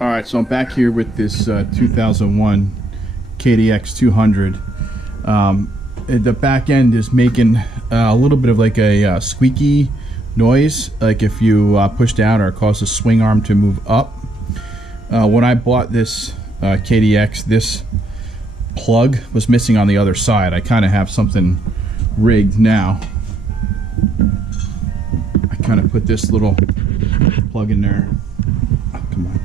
Alright, so I'm back here with this 2001 KDX200. The back end is making a little bit of like a squeaky noise, like if you push down or cause the swing arm to move up. When I bought this KDX, this plug was missing on the other side. I kind of have something rigged now. I kind of put this little plug in there. Oh, come on.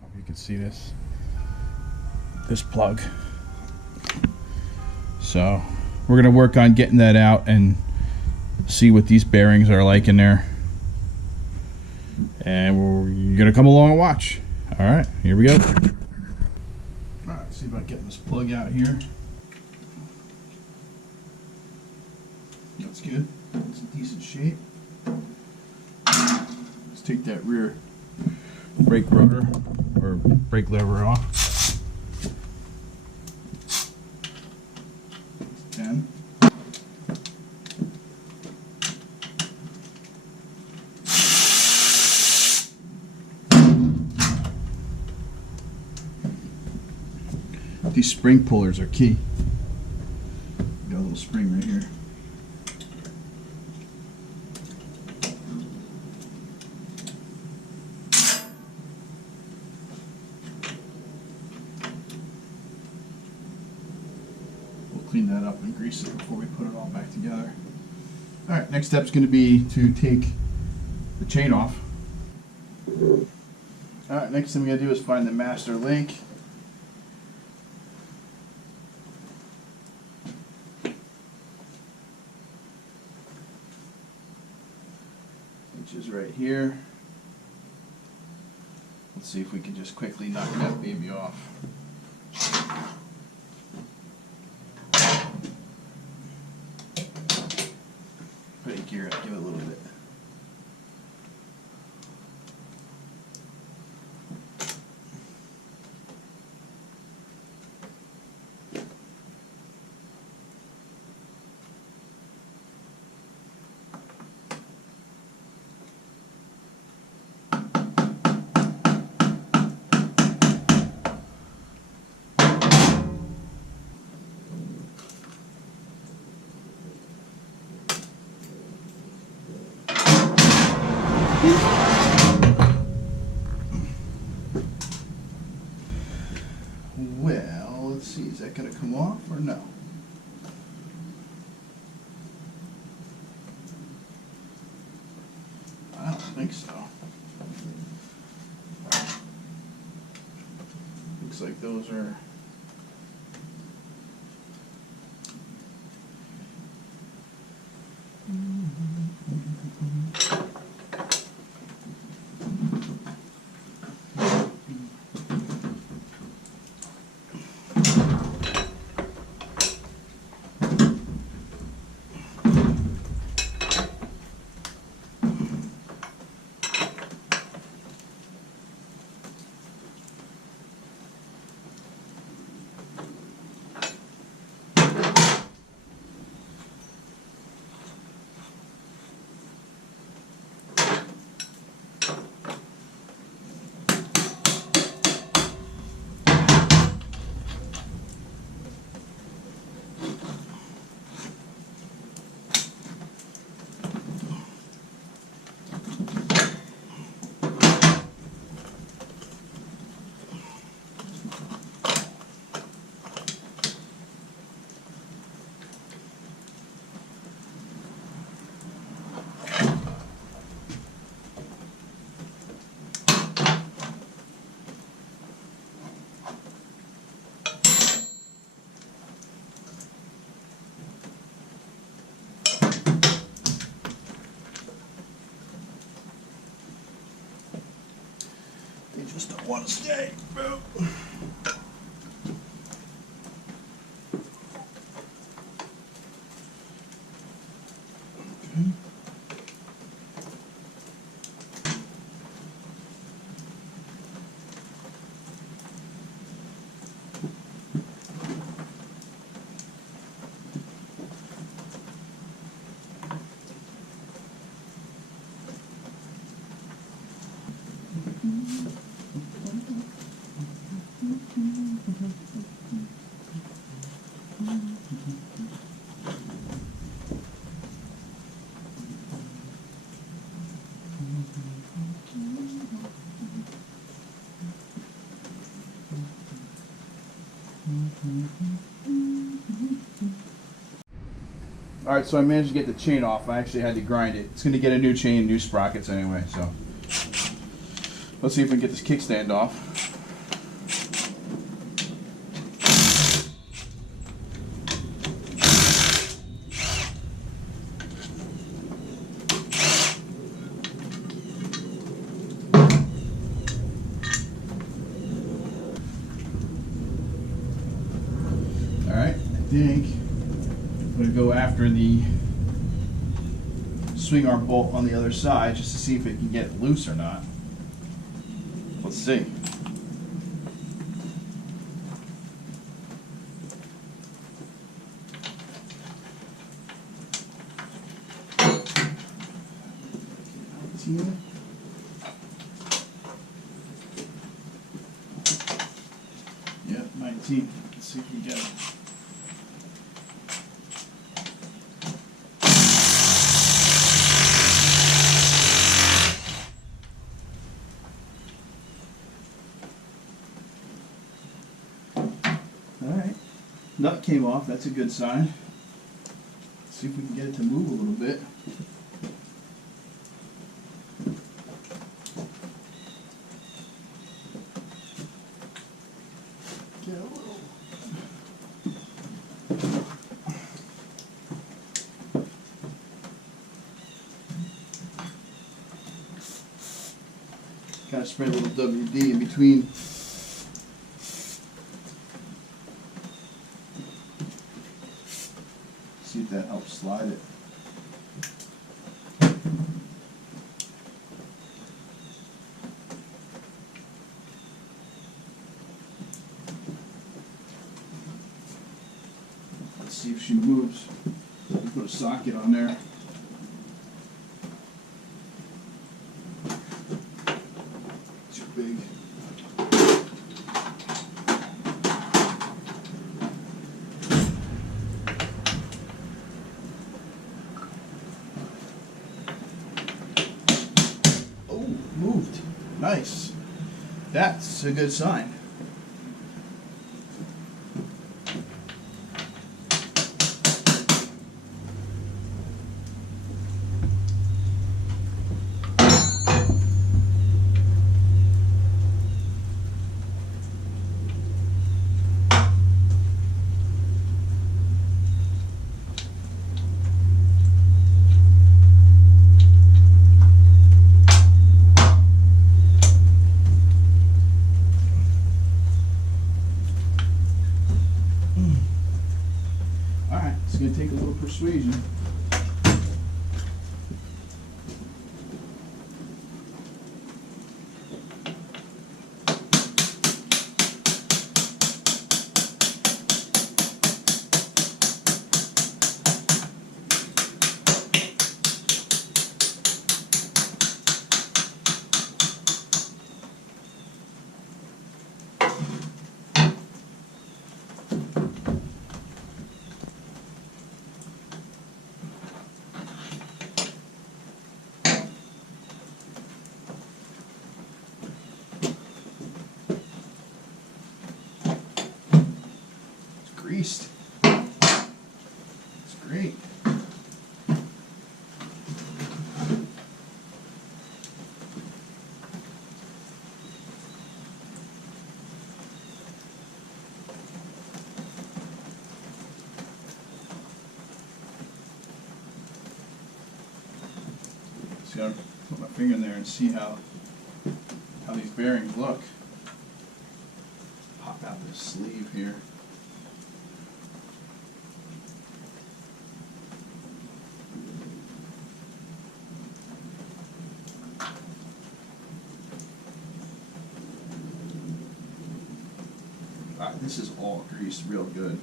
Hope you can see this plug. So we're going to work on getting that out and see what these bearings are like in there. And you're going to come along and watch. Alright, here we go. Alright, see about getting this plug out here. That's good. It's in decent shape. Let's take that rear brake rotor or brake lever off. 10. These spring pullers are key. Got a little spring right here. Clean that up and grease it before we put it all back together. Alright, next step is going to be to take the chain off. Alright, next thing we got to do is find the master link. Which is right here. Let's see if we can just quickly knock that baby off. Put a gear up, give it a little bit. Well, let's see, is that going to come off or no? I don't think so. Looks like those are just don't want to stay. Boom. Okay. Alright, so I managed to get the chain off. I actually had to grind it. It's going to get a new chain, new sprockets anyway, so. Let's see if we can get this kickstand off. Alright, I think I'm going to go after the swing arm bolt on the other side just to see if it can get loose or not. Let's see. Yep, 19. Let's see if we get it. Alright, nut came off, that's a good sign. Let's see if we can get it to move a little bit. Get a little. Gotta spread a little WD in between. See if that helps slide it. Let's see if she moves. Put a socket on there. Too big. Moved. Nice. That's a good sign. Alright, it's going to take a little persuasion. Greased. It's great. Just gotta put my finger in there and see how these bearings look. Pop out this sleeve here. This is all greased real good.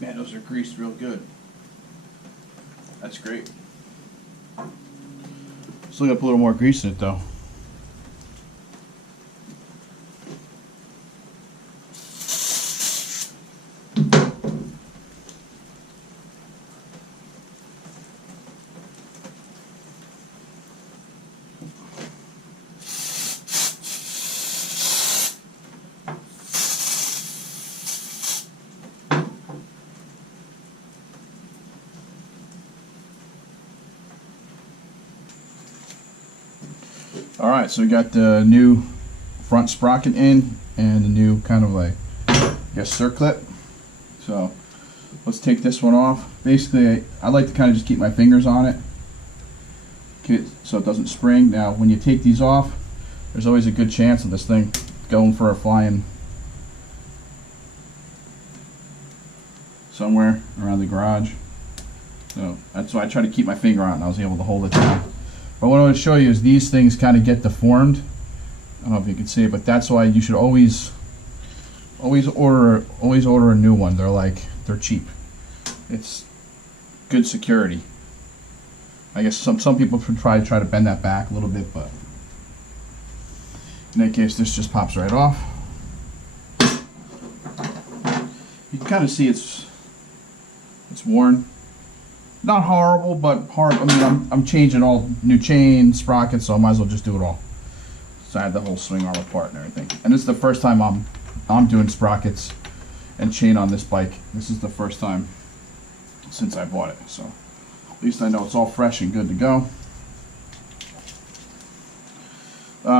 Man, those are greased real good. That's great. Still gotta put a little more grease in it though. Alright, so we got the new front sprocket in and the new kind of like, I guess, circlip. So let's take this one off. Basically, I like to kind of just keep my fingers on it so it doesn't spring. Now, when you take these off, there's always a good chance of this thing going for a flying somewhere around the garage. So that's why I try to keep my finger on it, and I was able to hold it down. But what I want to show you is these things kind of get deformed. I don't know if you can see it, but that's why you should always order a new one. They're cheap. It's good security. I guess some people try to bend that back a little bit, but in that case, this just pops right off. You can kind of see it's worn. Not horrible, but hard. I mean, I'm changing all new chain, sprockets, so I might as well just do it all. So I had the whole swing arm apart and everything. And this is the first time I'm doing sprockets and chain on this bike. This is the first time since I bought it, so at least I know it's all fresh and good to go.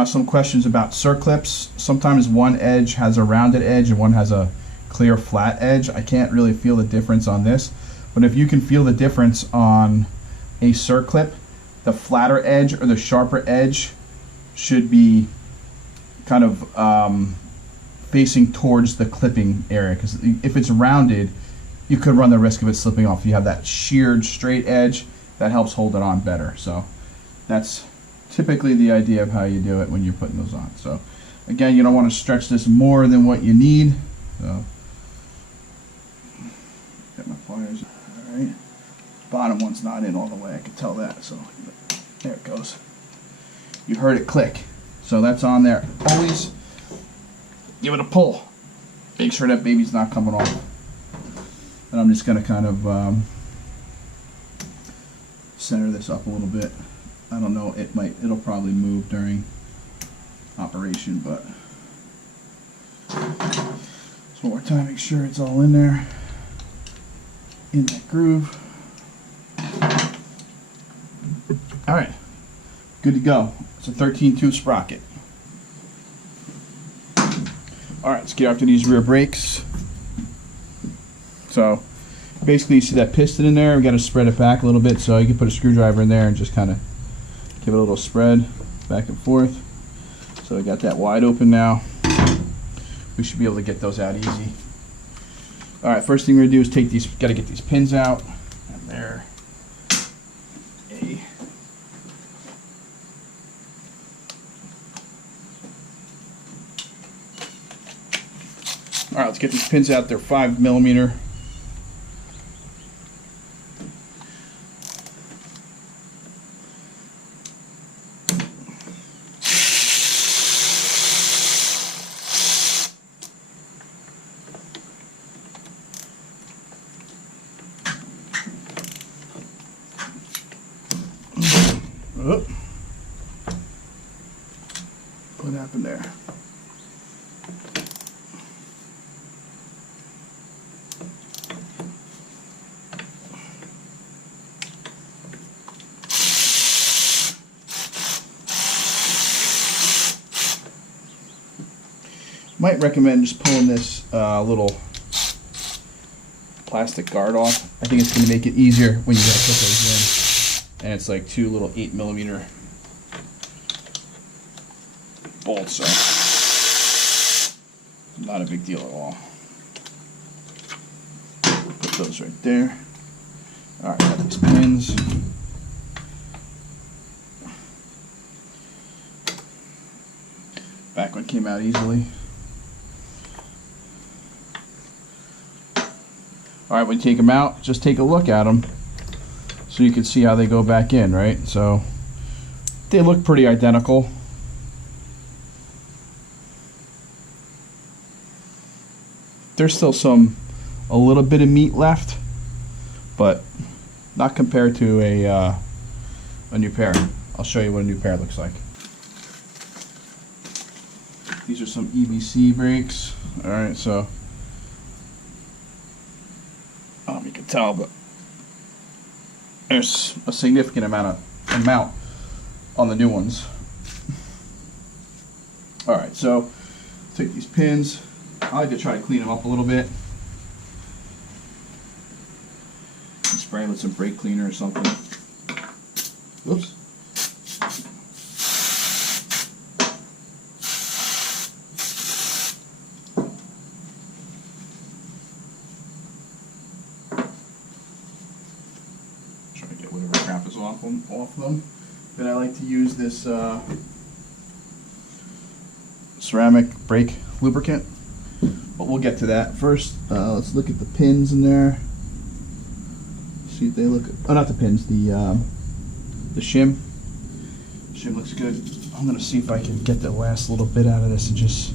Some questions about circlips. Sometimes one edge has a rounded edge and one has a clear flat edge. I can't really feel the difference on this, but if you can feel the difference on a circlip, the flatter edge or the sharper edge should be kind of facing towards the clipping area, because if it's rounded, you could run the risk of it slipping off. You have that sheared straight edge that helps hold it on better. So that's typically the idea of how you do it when you're putting those on. So again, you don't want to stretch this more than what you need. So got my pliers. All right, bottom one's not in all the way. I can tell that. So there it goes. You heard it click. So that's on there. Always give it a pull. Make sure that baby's not coming off. And I'm just going to kind of center this up a little bit. I don't know, it'll probably move during operation, but just one more time, make sure it's all in there, in that groove. All right, good to go. It's a 13-tooth sprocket. All right, let's get after these rear brakes. So basically, you see that piston in there. We got to spread it back a little bit, so you can put a screwdriver in there and just kind of give it a little spread back and forth. So we got that wide open now. We should be able to get those out easy. All right, first thing we're gonna do is take these. Got to get these pins out, and there. All right, let's get these pins out. They're 5mm. Oh. What happened there? Might recommend just pulling this little plastic guard off. I think it's going to make it easier when you gotta put those in. And it's like 2 little 8mm bolts, so not a big deal at all. Put those right there. All right, got these pins. Back one came out easily. All right, when you take them out, just take a look at them so you can see how they go back in, right? So they look pretty identical. There's still a little bit of meat left, but not compared to a new pair. I'll show you what a new pair looks like. These are some EBC brakes. All right, so you can tell, but there's a significant amount on the new ones. Alright, so take these pins. I like to try to clean them up a little bit. Spray them with some brake cleaner or something. Whoops. Try to get whatever crap is off them. Then I like to use this ceramic brake lubricant, but we'll get to that. First, let's look at the pins in there. See if they look. Oh, not the pins. The shim. Shim looks good. I'm gonna see if I can get the last little bit out of this and just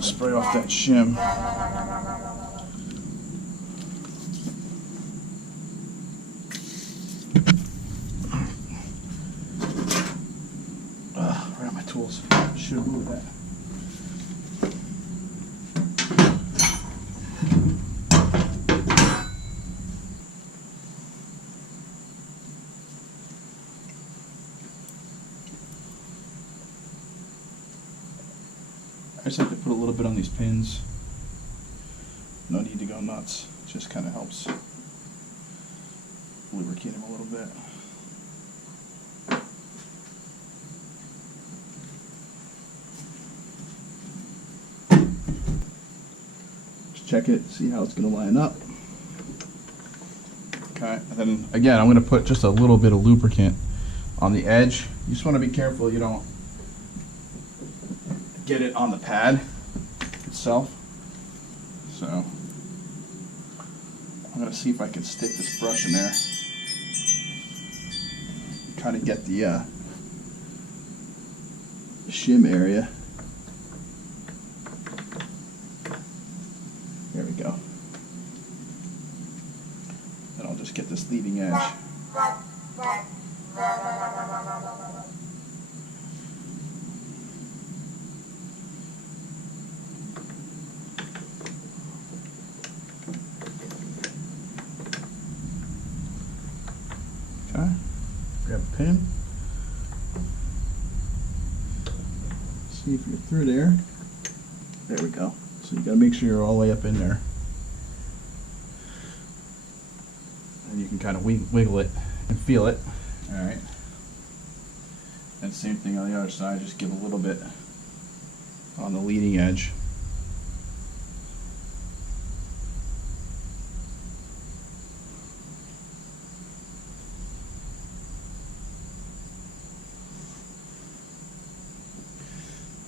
spray off that shim. Right on my tools. Should move that. I just like to put a little bit on these pins. No need to go nuts. It just kind of helps lubricate them a little bit. Just check it, see how it's going to line up. Okay, and then again, I'm going to put just a little bit of lubricant on the edge. You just want to be careful you don't get it on the pad itself. So I'm going to see if I can stick this brush in there. Kind of get the shim area. There we go. And I'll just get this leading edge. Okay, grab a pin. See if you're through there. There we go. So you gotta make sure you're all the way up in there. And you can kind of wiggle it and feel it. Alright. And same thing on the other side, just give a little bit on the leading edge.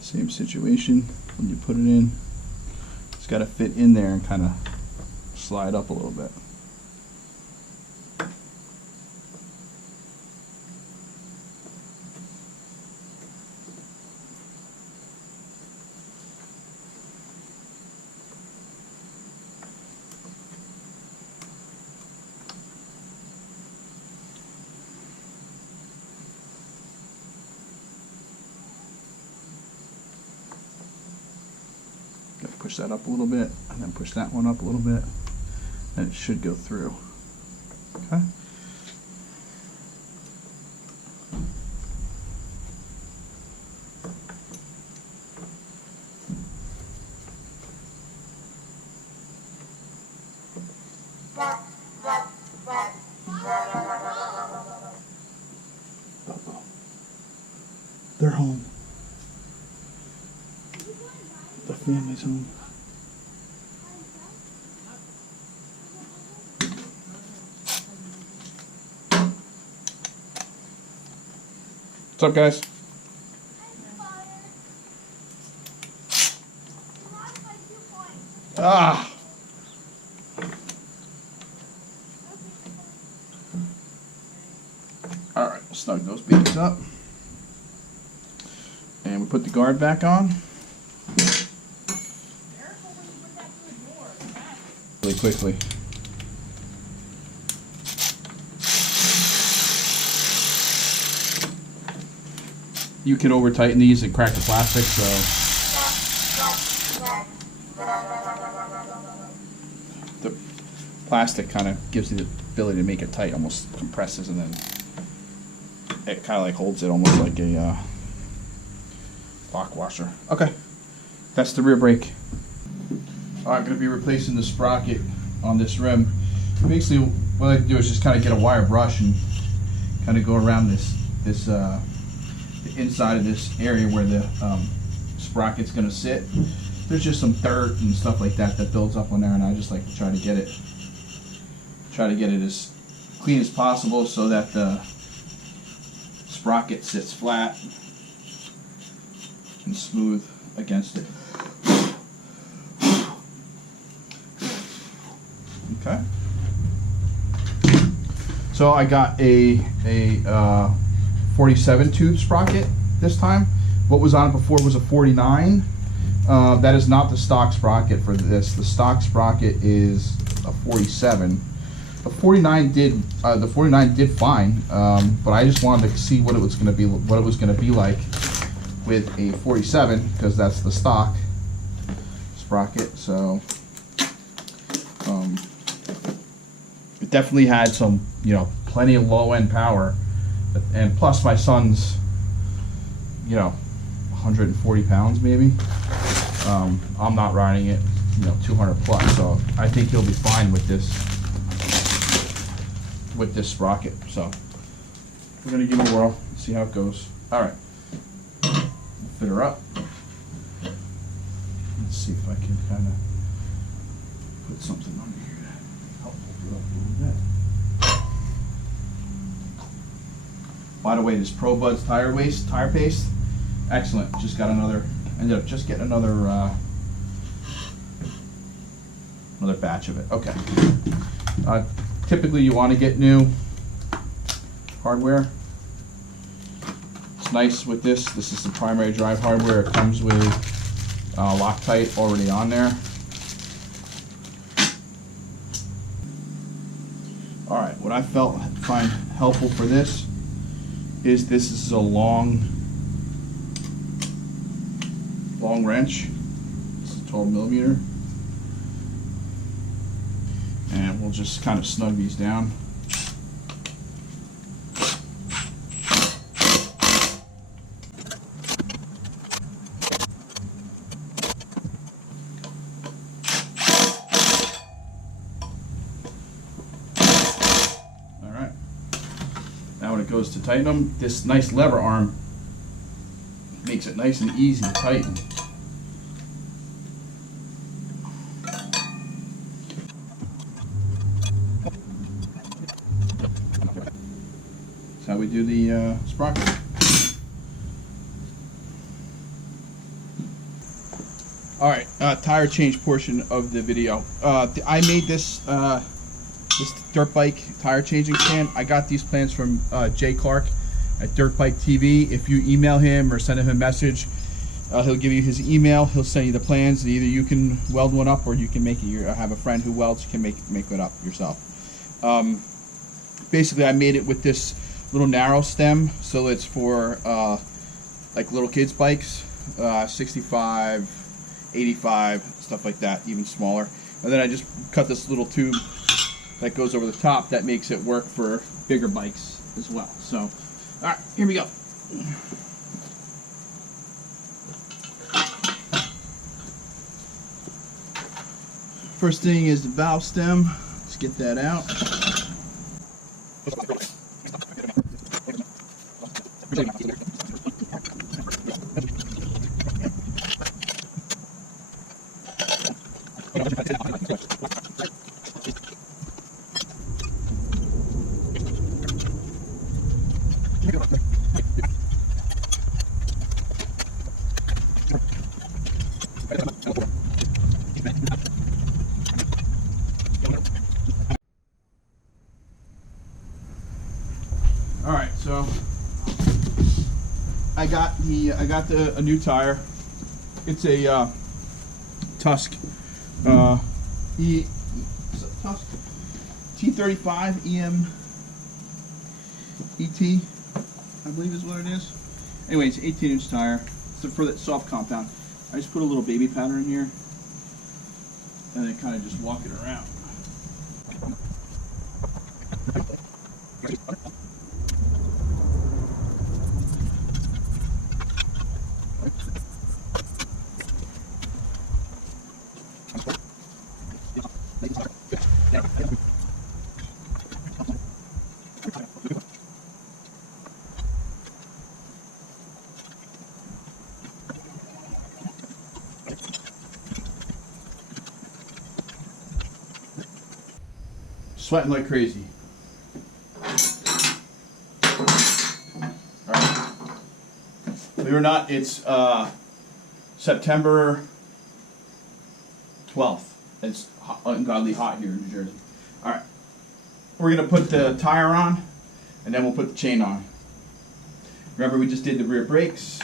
Same situation when you put it in. It's got to fit in there and kind of slide up a little bit. Push that up a little bit, and then push that one up a little bit, and it should go through. Okay. Uh-oh. They're home. The family's home. What's up, guys? Ah! Alright, we'll snug those babies up. And we put the guard back on. Really quickly. You can over tighten these and crack the plastic, so the plastic kind of gives you the ability to make it tight, almost compresses, and then it kind of like holds it almost like a lock washer. Okay, that's the rear brake. All right, I'm going to be replacing the sprocket on this rim. Basically, what I like to do is just kind of get a wire brush and kind of go around the inside of this area where the sprocket's going to sit. There's just some dirt and stuff like that that builds up on there, and I just like to try to get it as clean as possible so that the sprocket sits flat and smooth against it. Okay. So I got a 47 tube sprocket this time. What was on it before was a 49. That is not the stock sprocket for this. The stock sprocket is a 47. The 49 did fine, but I just wanted to see what it was going to be like with a 47, because that's the stock sprocket. So it definitely had some, plenty of low end power, and plus my son's, 140 pounds maybe. I'm not riding it, 200 plus, so I think he'll be fine with this sprocket. So we're gonna give it a whirl, see how it goes. All right, fit her up. Let's see if I can kind of put something under here to help hold it up a little bit. By the way, this Pro Buds tire paste, excellent. Ended up just getting another batch of it. Okay. Typically, you want to get new hardware. It's nice with this. This is the primary drive hardware. It comes with Loctite already on there. All right. What I find helpful for this is a long wrench. This is 12 millimeter, and we'll just kind of snug these down. All right. Now when it goes to tighten them, this nice lever arm makes it nice and easy to tighten. That's how we do the sprocket. All right, tire change portion of the video. I made this dirt bike tire changing stand. I got these plans from Jay Clark at Dirt Bike TV. If you email him or send him a message, he'll give you his email. He'll send you the plans, and either you can weld one up or you can make it. Have a friend who welds, you can make it up yourself. Basically, I made it with this little narrow stem, so it's for like little kids bikes, 65, 85, stuff like that, even smaller. And then I just cut this little tube that goes over the top that makes it work for bigger bikes as well. So all right, here we go. First thing is the valve stem. Let's get that out. All right, so I got a new tire. It's a Tusk T35 EM ET, I believe is what it is. Anyway, it's an 18-inch tire. It's for that soft compound. I just put a little baby powder in here and then kind of just walk it around. Sweating like crazy. Alright. Believe it or not, it's September 12th. It's ungodly hot here in New Jersey. Alright. We're going to put the tire on, and then we'll put the chain on. Remember, we just did the rear brakes.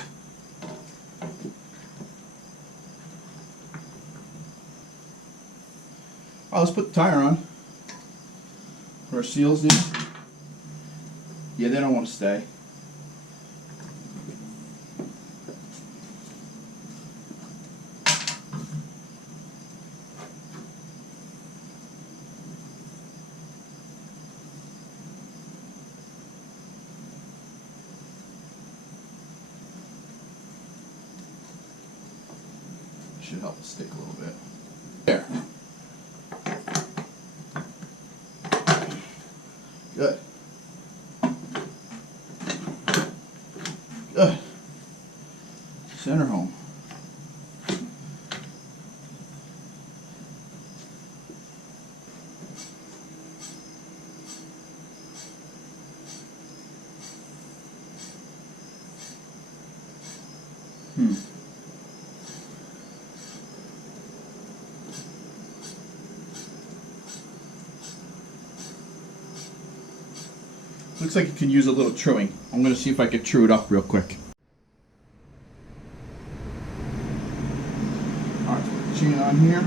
Oh, let's put the tire on. Put our seals in. Yeah, they don't want to stay. Should help it stick a little bit. There. Good. Good. Center home. Looks like it can use a little truing. I'm going to see if I can true it up real quick. Alright, put the chain on here.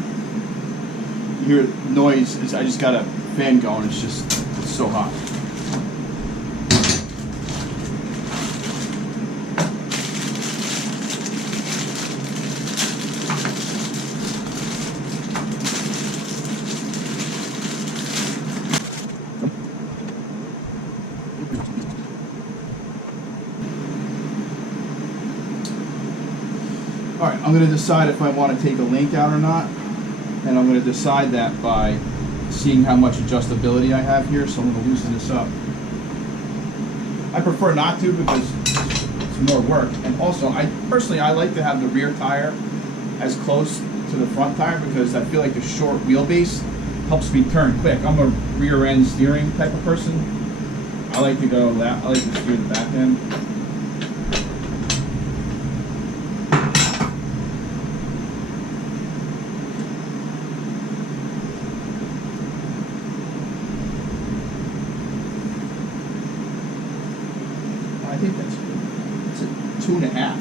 You hear noise. I just got a fan going. It's so hot. Alright, I'm going to decide if I want to take a link out or not, and I'm going to decide that by seeing how much adjustability I have here, so I'm going to loosen this up. I prefer not to because it's more work, and also I like to have the rear tire as close to the front tire because I feel like the short wheelbase helps me turn quick. I'm a rear end steering type of person. I like to go that. I like to steer the back end. I think that's good. It's a 2.5.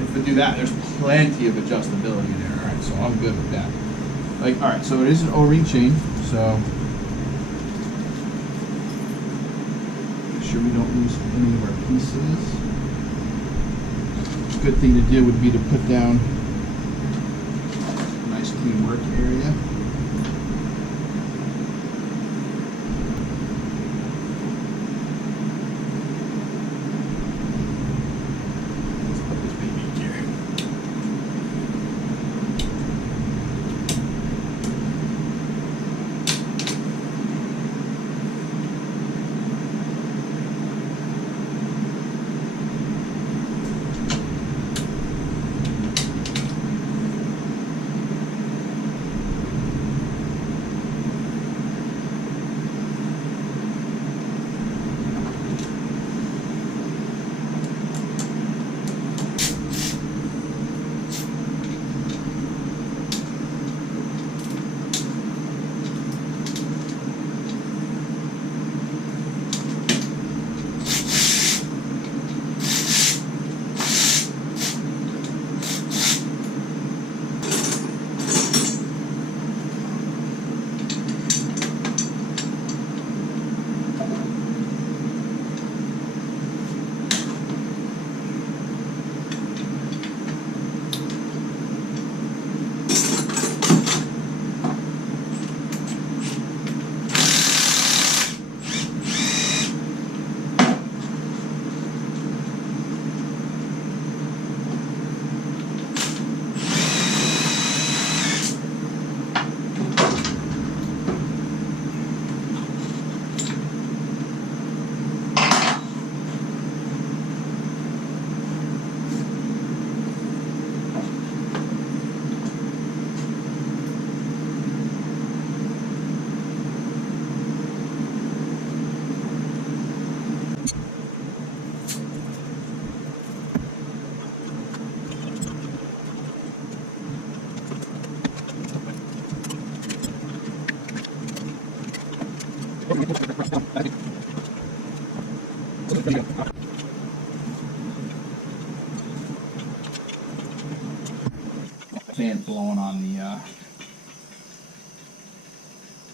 If we do that, there's plenty of adjustability there. All right, so I'm good with that. Like, all right, so it is an O-ring chain, so make sure we don't lose any of our pieces. Good thing to do would be to put down clean work area. Let's put this baby in here. Fan blowing on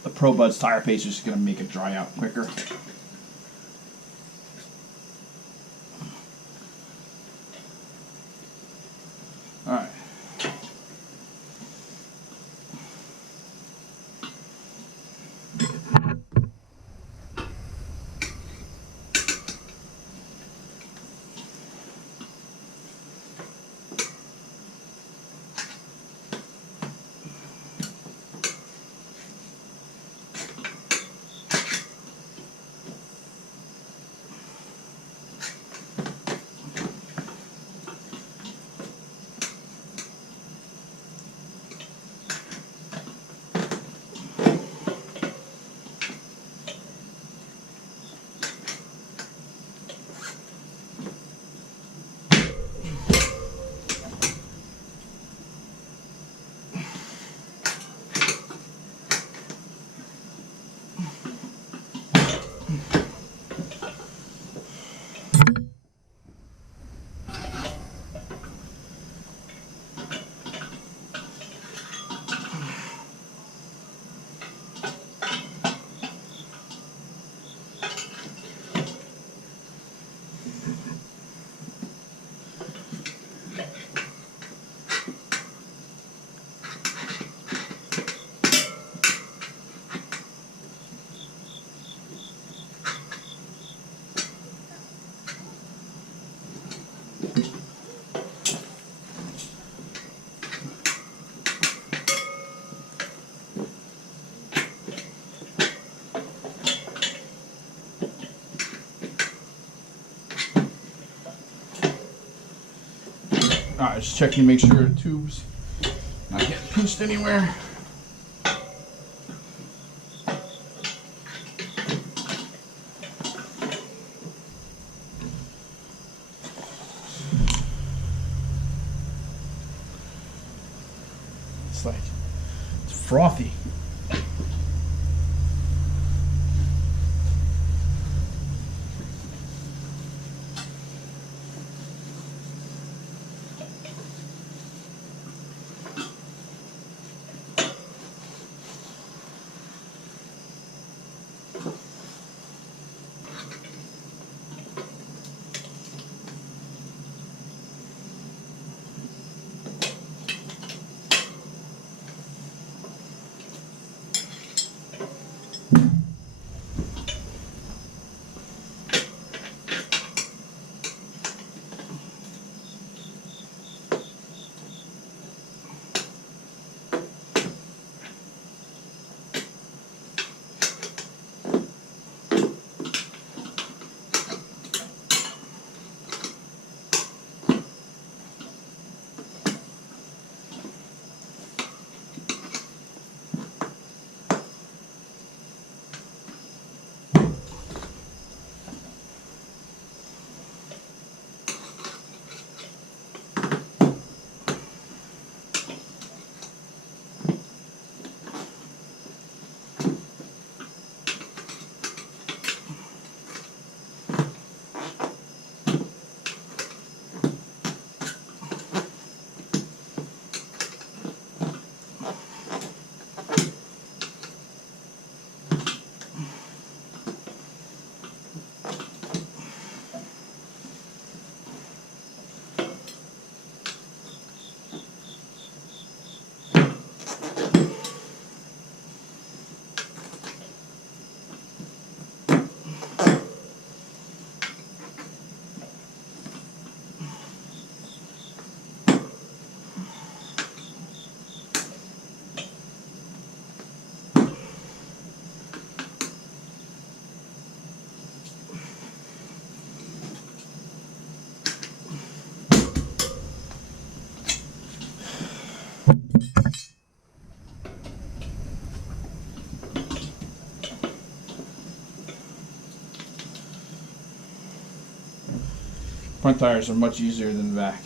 the Pro Buds tire paste is going to make it dry out quicker. All right. Alright, just checking to make sure the tube's not getting pinched anywhere. It's frothy. Front tires are much easier than the back.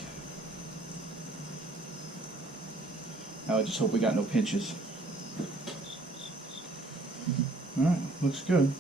Now I just hope we got no pinches. Alright, looks good.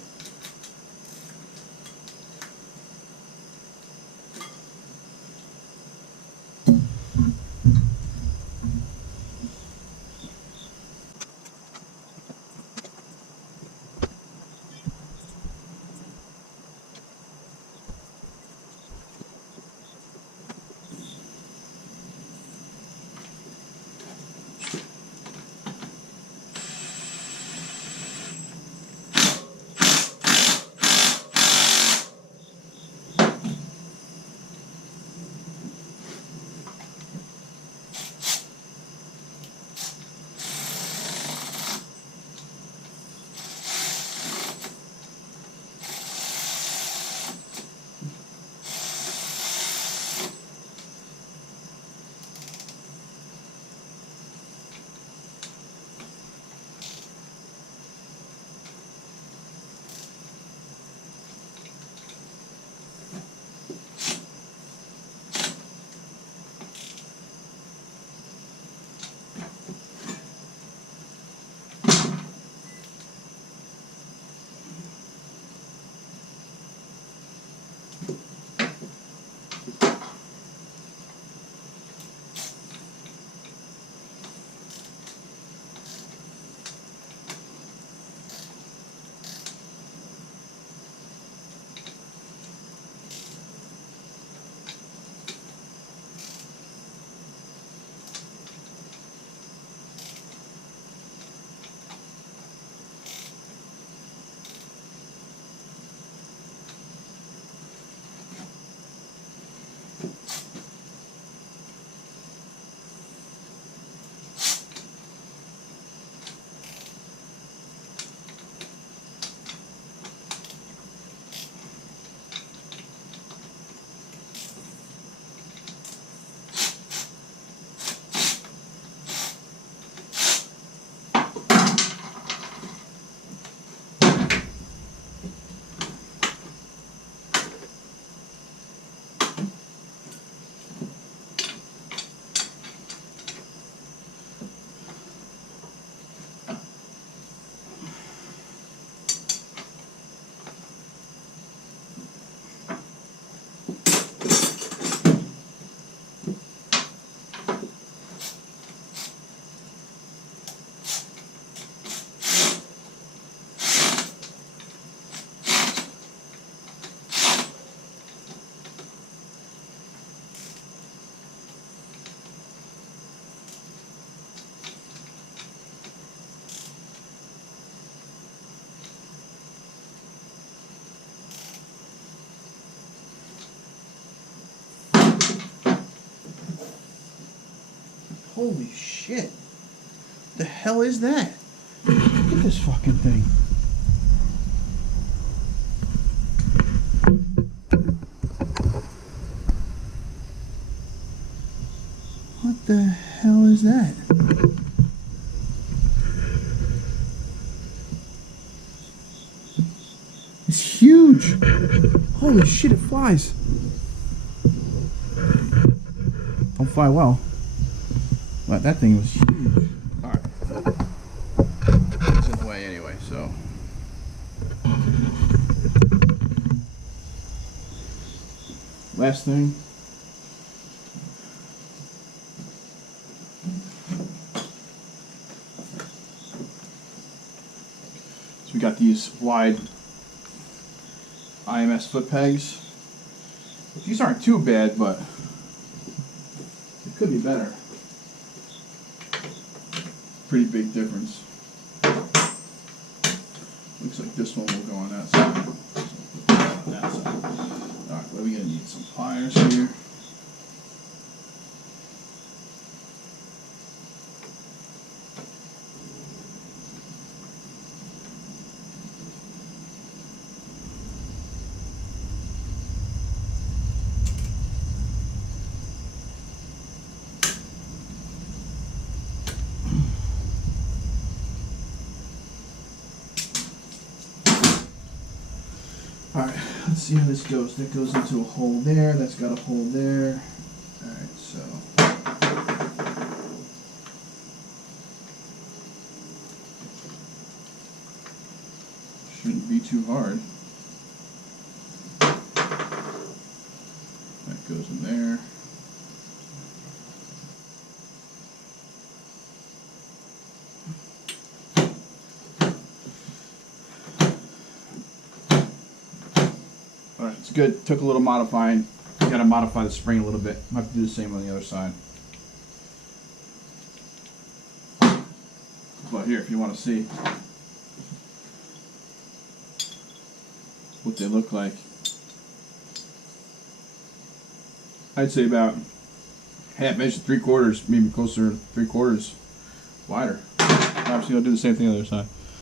Holy shit. The hell is that? Look at this fucking thing. What the hell is that? It's huge. Holy shit, it flies. Don't fly well. But that thing was huge. Alright. It's in the way anyway, so. Last thing. So we got these wide IMS foot pegs. These aren't too bad, but it could be better. Pretty big difference. Looks like this one will go on that side. On that side. Alright, well, we're gonna need some pliers here. Alright, let's see how this goes. That goes into a hole there, that's got a hole there. Alright, so. Shouldn't be too hard. That goes in there. Alright, it's good. Took a little modifying. Got to modify the spring a little bit. Might have to do the same on the other side. But here, if you want to see what they look like, I'd say about half inch to 3/4, maybe closer to 3/4 wider. Obviously, I'll do the same thing on the other side.